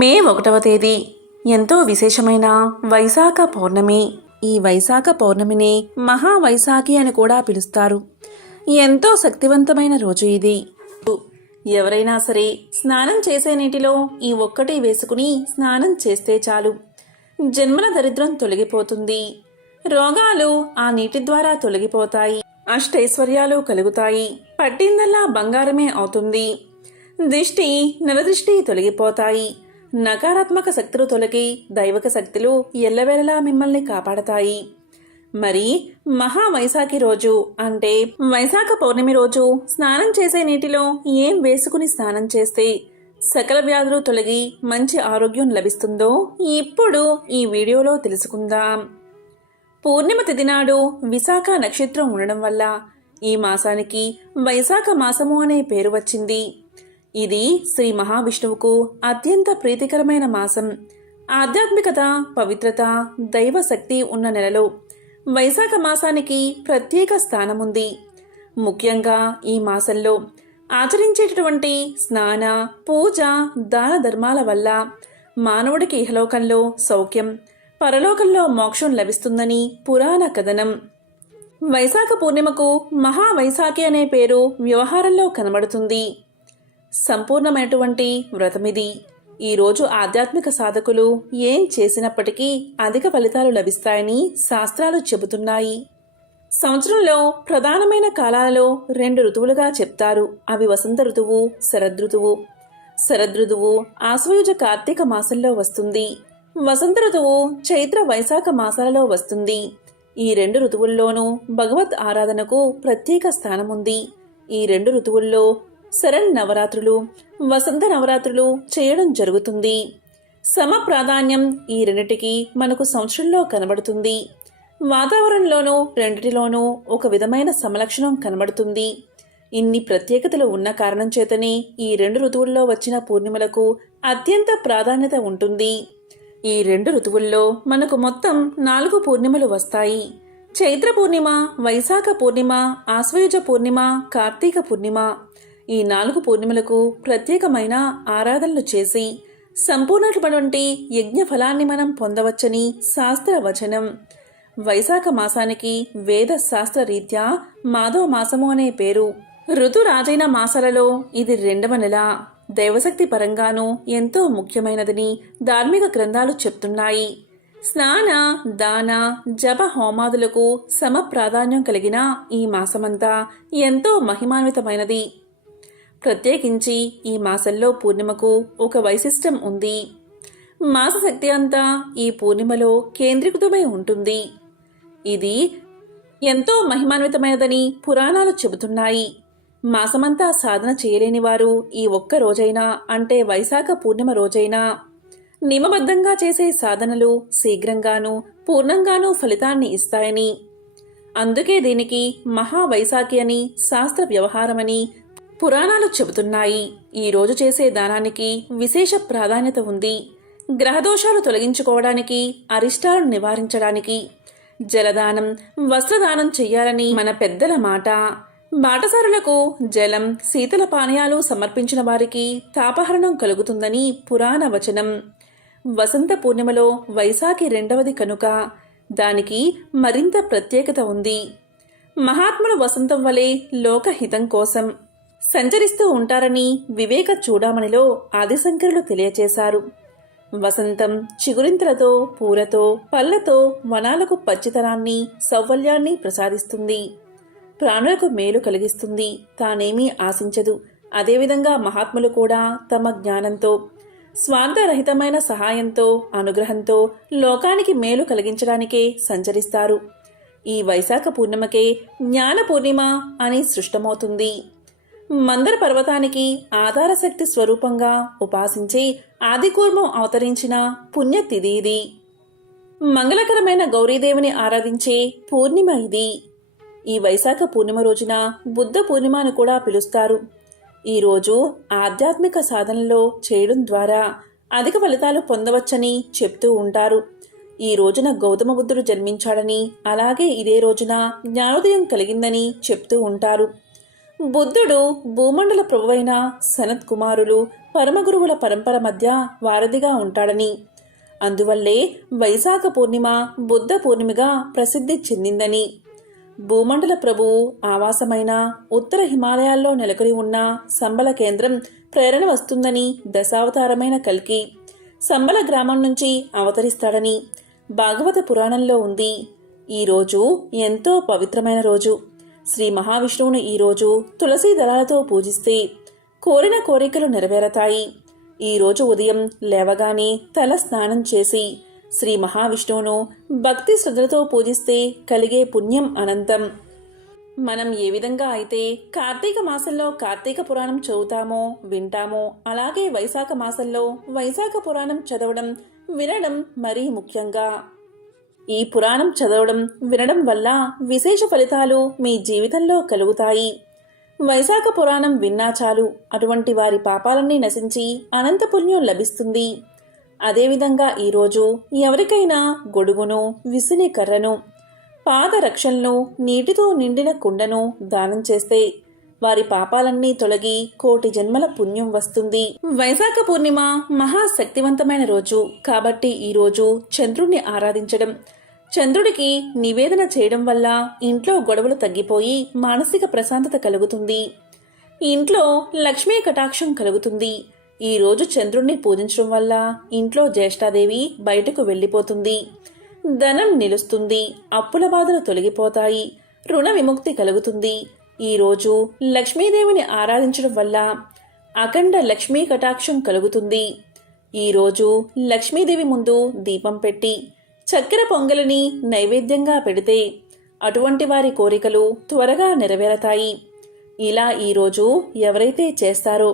మే 1వ తేదీ ఎంతో విశేషమైన వైశాఖ పౌర్ణమి. ఈ వైశాఖ పౌర్ణమిని మహావైశాఖి అని కూడా పిలుస్తారు. ఎంతో శక్తివంతమైన రోజు ఇది. ఎవరైనా సరే స్నానం చేసే నీటిలో ఈ ఒక్కటి వేసుకుని స్నానం చేస్తే చాలు, జన్మల దరిద్రం తొలగిపోతుంది, రోగాలు ఆ నీటి ద్వారా తొలగిపోతాయి, అష్టైశ్వర్యాలు కలుగుతాయి, పట్టిందల్లా బంగారమే అవుతుంది, దిష్టి నరదృష్టి తొలగిపోతాయి, నకారాత్మక శక్తులు తొలగి దైవక శక్తులు ఎల్లవేళలా మిమ్మల్ని కాపాడతాయి. మరి మహావైశాఖి రోజు అంటే వైశాఖ పౌర్ణమి రోజు స్నానం చేసే నీటిలో ఏం వేసుకుని స్నానం చేస్తే సకల వ్యాధులు తొలగి మంచి ఆరోగ్యం లభిస్తుందో ఇప్పుడు ఈ వీడియోలో తెలుసుకుందాం. పూర్ణిమ తిథి నాడు విశాఖ నక్షత్రం ఉండడం వల్ల ఈ మాసానికి వైశాఖ మాసము అనే పేరు వచ్చింది. ఇది శ్రీ మహావిష్ణువుకు అత్యంత ప్రీతికరమైన మాసం. ఆధ్యాత్మికత, పవిత్రత, దైవ శక్తి ఉన్న నెలలో వైశాఖ మాసానికి ప్రత్యేక స్థానముంది. ముఖ్యంగా ఈ మాసంలో ఆచరించేటటువంటి స్నాన, పూజ, దాన ధర్మాల వల్ల మానవుడికి ఇహలోకంలో సౌఖ్యం, పరలోకంలో మోక్షం లభిస్తుందని పురాణ కథనం. వైశాఖ పూర్ణిమకు మహావైశాఖి అనే పేరు వ్యవహారంలో కనబడుతుంది. సంపూర్ణమైనటువంటి వ్రతమిది. ఈరోజు ఆధ్యాత్మిక సాధకులు ఏం చేసినప్పటికీ అధిక ఫలితాలు లభిస్తాయని శాస్త్రాలు చెబుతున్నాయి. సంవత్సరంలో ప్రధానమైన కాలాలలో 2 ఋతువులుగా చెప్తారు. అవి వసంత ఋతువు, శరదృతువు. శరదృతువు ఆశ్వయుజ కార్తీక మాసంలో వస్తుంది. వసంత ఋతువు చైత్ర వైశాఖ మాసాలలో వస్తుంది. ఈ 2 ఋతువుల్లోనూ భగవత్ ఆరాధనకు ప్రత్యేక స్థానముంది. ఈ 2 ఋతువుల్లో శరణ్ నవరాత్రులు, వసంత నవరాత్రులు చేయడం జరుగుతుంది. సమ ప్రాధాన్యం ఈ రెండిటికి మనకు సంవత్సరంలో కనబడుతుంది. వాతావరణంలోనూ రెండిటిలోనూ ఒక విధమైన సమలక్షణం కనబడుతుంది. ఇన్ని ప్రత్యేకతలు ఉన్న కారణం చేతనే ఈ 2 ఋతువుల్లో వచ్చిన పూర్ణిమలకు అత్యంత ప్రాధాన్యత ఉంటుంది. ఈ 2 ఋతువుల్లో మనకు మొత్తం 4 పూర్ణిమలు వస్తాయి. చైత్ర పూర్ణిమ, వైశాఖ పూర్ణిమ, ఆశ్వయుజ పూర్ణిమ, కార్తీక పూర్ణిమ. ఈ 4 పూర్ణిమలకు ప్రత్యేకమైన ఆరాధనలు చేసి సంపూర్ణటువంటి యజ్ఞ ఫలాన్ని మనం పొందవచ్చని శాస్త్ర వచనం. వైశాఖ మాసానికి వేద శాస్త్ర రీత్యా మాధవ మాసము అనే పేరు. ఋతురాజైన మాసాలలో ఇది 2వ నెల. దైవశక్తి పరంగానూ ఎంతో ముఖ్యమైనదని ధార్మిక గ్రంథాలు చెప్తున్నాయి. స్నాన, దాన, జప హోమాదులకు సమ ప్రాధాన్యం కలిగిన ఈ మాసమంతా ఎంతో మహిమాన్వితమైనది. ప్రత్యేకించి ఈ మాసంలో పూర్ణిమకు ఒక వైశిష్టం ఉంది. మాసశక్తి అంతా ఈ పూర్ణిమలో కేంద్రీకృతమై ఉంటుంది. ఇది ఎంతో మహిమాన్వితమైనదని పురాణాలు చెబుతున్నాయి. మాసమంతా సాధన చేయలేని వారు ఈ ఒక్క రోజైనా అంటే వైశాఖ పూర్ణిమ రోజైనా నియమబద్ధంగా చేసే సాధనలు శీఘ్రంగానూ పూర్ణంగానూ ఫలితాన్ని ఇస్తాయని, అందుకే దీనికి మహావైశాఖి అని శాస్త్ర వ్యవహారమని పురాణాలు చెబుతున్నాయి. ఈ రోజు చేసే దానానికి విశేష ప్రాధాన్యత ఉంది. గ్రహదోషాలు తొలగించుకోవడానికి, అరిష్టాలను నివారించడానికి జలదానం, వస్త్రదానం చెయ్యాలని మన పెద్దల మాట. బాటసారులకు జలం, శీతల పానీయాలు సమర్పించిన వారికి తాపహరణం కలుగుతుందని పురాణ వచనం. వసంత పూర్ణిమలో వైశాఖి 2వది కనుక దానికి మరింత ప్రత్యేకత ఉంది. మహాత్ములు వసంతం వలె లోకహితం కోసం సంచరిస్తూ ఉంటారని వివేక చూడామణిలో ఆదిశంకరులు తెలియచేశారు. వసంతం చిగురింతలతో, పూలతో, పళ్లతో వనాలకు పచ్చితనాన్ని, సౌవల్యాన్ని ప్రసాదిస్తుంది. ప్రాణులకు మేలు కలిగిస్తుంది. తానేమీ ఆశించదు. అదేవిధంగా మహాత్ములు కూడా తమ జ్ఞానంతో, స్వార్థరహితమైన సహాయంతో, అనుగ్రహంతో లోకానికి మేలు కలిగించడానికే సంచరిస్తారు. ఈ వైశాఖ పూర్ణిమకే జ్ఞాన పూర్ణిమ అని సృష్టమవుతుంది. మందర పర్వతానికి ఆధారశక్తి స్వరూపంగా ఉపాసించి ఆదికూర్మం అవతరించిన పుణ్యతిథి ఇది. మంగళకరమైన గౌరీదేవిని ఆరాధించే పూర్ణిమ ఇది. ఈ వైశాఖ పూర్ణిమ రోజున బుద్ధ పూర్ణిమ అని కూడా పిలుస్తారు. ఈరోజు ఆధ్యాత్మిక సాధనలో చేయడం ద్వారా అధిక ఫలితాలు పొందవచ్చని చెప్తూ ఉంటారు. ఈ రోజున గౌతమ బుద్ధుడు జన్మించాడని, అలాగే ఇదే రోజున జ్ఞానోదయం కలిగిందని చెప్తూ ఉంటారు. బుద్ధుడు భూమండల ప్రభువైన సనత్ కుమారులు పరమగురువుల పరంపర మధ్య వారధిగా ఉంటాడని, అందువల్లే వైశాఖ పూర్ణిమ బుద్ధ పూర్ణిమగా ప్రసిద్ధి చెందిందని, భూమండల ప్రభువు ఆవాసమైన ఉత్తర హిమాలయాల్లో నెలకొని ఉన్న సంబల కేంద్రం ప్రేరణ వస్తుందని, దశావతారమైన కల్కి సంబల గ్రామం నుంచి అవతరిస్తాడని భాగవత పురాణంలో ఉంది. ఈరోజు ఎంతో పవిత్రమైన రోజు. శ్రీ మహావిష్ణువును ఈరోజు తులసీ దళాలతో పూజిస్తే కోరిన కోరికలు నెరవేరతాయి. ఈరోజు ఉదయం లేవగానే తల స్నానం చేసి శ్రీ మహావిష్ణువును భక్తి శ్రద్ధలతో పూజిస్తే కలిగే పుణ్యం అనంతం. మనం ఏ విధంగా అయితే కార్తీక మాసంలో కార్తీక పురాణం చదువుతామో వింటామో, అలాగే వైశాఖ మాసంలో వైశాఖ పురాణం చదవడం వినడం మరీ ముఖ్యంగా. ఈ పురాణం చదవడం వినడం వల్ల విశేష ఫలితాలు మీ జీవితంలో కలుగుతాయి. వైశాఖ పురాణం విన్నా చాలు అటువంటి వారి పాపాలన్నీ నశించి అనంత పుణ్యం లభిస్తుంది. అదేవిధంగా ఈరోజు ఎవరికైనా గొడుగును, విసిని కర్రను, పాదరక్షలను, నీటితో నిండిన కుండను దానం చేస్తే వారి పాపాలన్నీ తొలగి కోటి జన్మల పుణ్యం వస్తుంది. వైశాఖ పూర్ణిమ మహాశక్తివంతమైన రోజు కాబట్టి ఈరోజు చంద్రుణ్ణి ఆరాధించడం, చంద్రుడికి నివేదన చేయడం వల్ల ఇంట్లో గొడవలు తగ్గిపోయి మానసిక ప్రశాంతత కలుగుతుంది. ఇంట్లో లక్ష్మీ కటాక్షం కలుగుతుంది. ఈ రోజు చంద్రుణ్ణి పూజించడం వల్ల ఇంట్లో జ్యేష్ఠాదేవి బయటకు వెళ్లిపోతుంది. ధనం నిలుస్తుంది. అప్పుల బాధలు తొలగిపోతాయి. రుణ విముక్తి కలుగుతుంది. ఈరోజు లక్ష్మీదేవిని ఆరాధించడం వల్ల అఖండ లక్ష్మీ కటాక్షం కలుగుతుంది. ఈరోజు లక్ష్మీదేవి ముందు దీపం పెట్టి చక్కెర పొంగలిని నైవేద్యంగా పెడితే అటువంటి వారి కోరికలు త్వరగా నెరవేరతాయి. ఇలా ఈరోజు ఎవరైతే చేస్తారో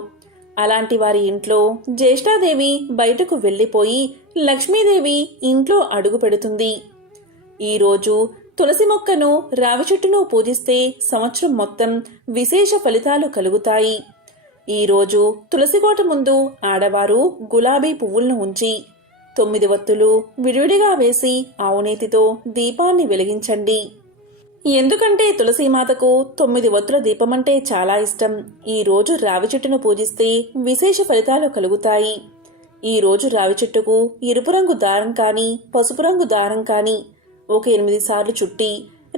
అలాంటి వారి ఇంట్లో జ్యేష్ఠాదేవి బయటకు వెళ్లిపోయి లక్ష్మీదేవి ఇంట్లో అడుగు పెడుతుంది. ఈరోజు తులసి మొక్కను, రావి చెట్టును పూజిస్తే సంవత్సరం మొత్తం విశేష ఫలితాలు కలుగుతాయి. ఈరోజు తులసికోట ముందు ఆడవారు గులాబీ పువ్వులను ఉంచి 9 వత్తులు విడివిడిగా వేసి ఆవునేతితో దీపాన్ని వెలిగించండి. ఎందుకంటే తులసీమాతకు 9 వత్తుల దీపమంటే చాలా ఇష్టం. ఈ రోజు రావి చెట్టును పూజిస్తే విశేష ఫలితాలు కలుగుతాయి. ఈ రోజు రావి చెట్టుకు ఎరుపు రంగు దారం కానీ పసుపు రంగు దారం కానీ ఒక 8 సార్లు చుట్టి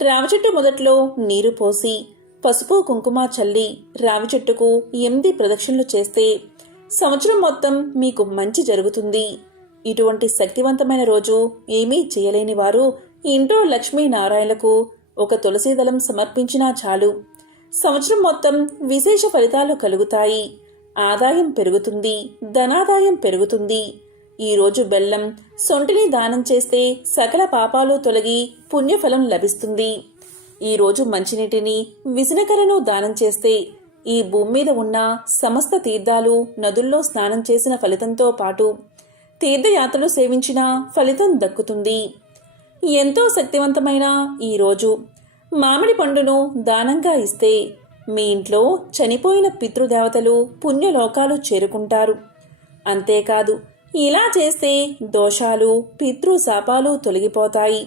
రావి చెట్టు మొదట్లో నీరు పోసి పసుపు కుంకుమ చల్లి రావి చెట్టుకు 8 ప్రదక్షిణలు చేస్తే సంవత్సరం మొత్తం మీకు మంచి జరుగుతుంది. ఇటువంటి శక్తివంతమైన రోజు ఏమీ చేయలేని వారు ఇంట్లో లక్ష్మీనారాయణలకు ఒక తులసి దళం సమర్పించినా చాలు. సంవత్సరం మొత్తం విశేష ఫలితాలు కలుగుతాయి. ఆదాయం పెరుగుతుంది. ధనాదాయం పెరుగుతుంది. ఈరోజు బెల్లం, సొంటిని దానం చేస్తే సకల పాపాలు తొలగి పుణ్యఫలం లభిస్తుంది. ఈరోజు మంచినీటిని, విసనకరను దానం చేస్తే ఈ భూమి మీద ఉన్న సమస్త తీర్థాలు, నదుల్లో స్నానం చేసిన ఫలితంతో పాటు తీర్థయాత్రలు సేవించిన ఫలితం దక్కుతుంది. ఎంతో శక్తివంతమైన ఈరోజు మామిడి పండును దానంగా ఇస్తే మీ ఇంట్లో చనిపోయిన పితృదేవతలు పుణ్యలోకాలు చేరుకుంటారు. అంతేకాదు ఇలా చేస్తే దోషాలు, పితృశాపాలు తొలగిపోతాయి.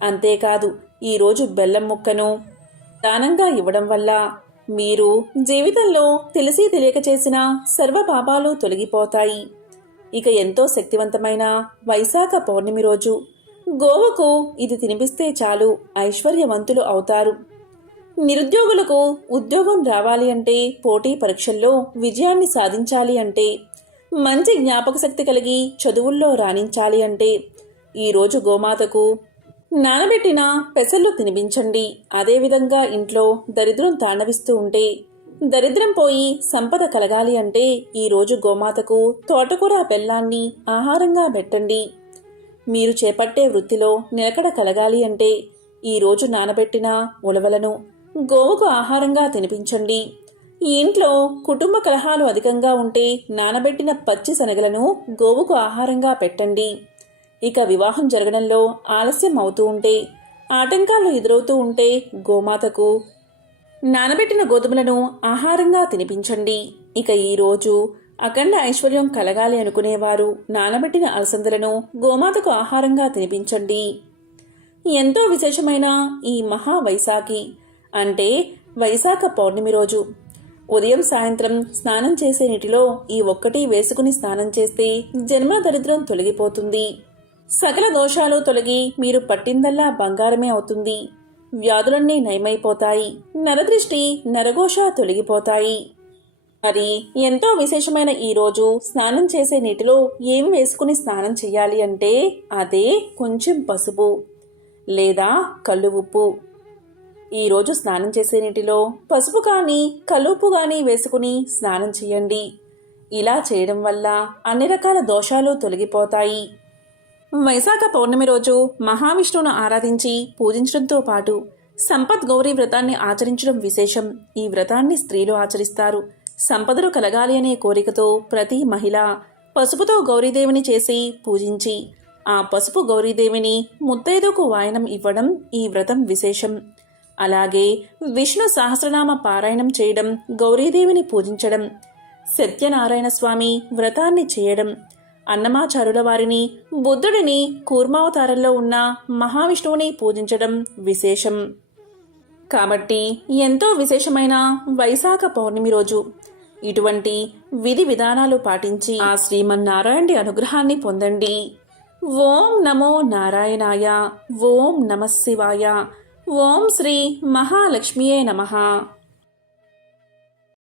అంతేకాదు ఈరోజు బెల్లం ముక్కను దానంగా ఇవ్వడం వల్ల మీరు జీవితంలో తెలిసి తెలియక చేసిన సర్వ పాపాలు తొలగిపోతాయి. ఇక ఎంతో శక్తివంతమైన వైశాఖ పౌర్ణమి రోజు గోవుకు ఇది తినిపిస్తే చాలు ఐశ్వర్యవంతులు అవుతారు. నిరుద్యోగులకు ఉద్యోగం రావాలి అంటే, పోటీ పరీక్షల్లో విజయాన్ని సాధించాలి అంటే, మంచి జ్ఞాపక శక్తి కలిగి చదువుల్లో రాణించాలి అంటే ఈరోజు గోమాతకు నానబెట్టిన పెసళ్ళు తినిపించండి. అదేవిధంగా ఇంట్లో దరిద్రం తాండవిస్తూ ఉంటే, దరిద్రం పోయి సంపద కలగాలి అంటే ఈరోజు గోమాతకు తోటకూర బెల్లాన్ని ఆహారంగా పెట్టండి. మీరు చేపట్టే వృత్తిలో నిలకడ కలగాలి అంటే ఈరోజు నానబెట్టిన ఉలవలను గోవుకు ఆహారంగా తినిపించండి. ఈ ఇంట్లో కుటుంబ కలహాలు అధికంగా ఉంటే నానబెట్టిన పచ్చి శనగలను గోవుకు ఆహారంగా పెట్టండి. ఇక వివాహం జరగడంలో ఆలస్యం అవుతూ ఉంటే, ఆటంకాలు ఎదురవుతూ ఉంటే గోమాతకు నానబెట్టిన గోధుమలను ఆహారంగా తినిపించండి. ఇక ఈరోజు అఖండ ఐశ్వర్యం కలగాలి అనుకునేవారు నానబెట్టిన అలసందలను గోమాతకు ఆహారంగా తినిపించండి. ఎంతో విశేషమైన ఈ మహావైశాఖి అంటే వైశాఖ పౌర్ణమి రోజు ఉదయం సాయంత్రం స్నానం చేసే నీటిలో ఈ ఒక్కటి వేసుకుని స్నానం చేస్తే జన్మ దరిద్రం తొలగిపోతుంది. సకల దోషాలు తొలగి మీరు పట్టిందల్లా బంగారమే అవుతుంది. వ్యాధులన్నీ నయమైపోతాయి. నరదృష్టి నరఘోష తొలగిపోతాయి. మరి ఎంతో విశేషమైన ఈ రోజు స్నానం చేసే నీటిలో ఏం వేసుకుని స్నానం చేయాలి అంటే అదే కొంచెం పసుపు లేదా కల్లు ఉప్పు. ఈరోజు స్నానం చేసే నీటిలో పసుపు కానీ కల్లుప్పు కానీ వేసుకుని స్నానం చేయండి. ఇలా చేయడం వల్ల అన్ని రకాల దోషాలు తొలగిపోతాయి. వైశాఖ పౌర్ణమి రోజు మహావిష్ణువును ఆరాధించి పూజించడంతో పాటు సంపత్ గౌరీ వ్రతాన్ని ఆచరించడం విశేషం. ఈ వ్రతాన్ని స్త్రీలు ఆచరిస్తారు. సంపదలు కలగాలి అనే కోరికతో ప్రతి మహిళ పసుపుతో గౌరీదేవిని చేసి పూజించి ఆ పసుపు గౌరీదేవిని ముత్తైదుకు వాయనం ఇవ్వడం ఈ వ్రతం విశేషం. అలాగే విష్ణు సహస్రనామ పారాయణం చేయడం, గౌరీదేవిని పూజించడం, సత్యనారాయణ స్వామి వ్రతాన్ని చేయడం, అన్నమాచారుల వారిని, బుద్ధుడిని, కూర్మావతారంలో ఉన్న మహావిష్ణువుని పూజించడం విశేషం. కాబట్టి ఎంతో విశేషమైన వైశాఖ పౌర్ణమి రోజు ఇటువంటి విధి విధానాలు పాటించి ఆ శ్రీమన్నారాయణుడి అనుగ్రహాన్ని పొందండి. ఓం నమో నారాయణాయ. ఓం నమః శివాయ. ఓం శ్రీ మహాలక్ష్మియే నమః.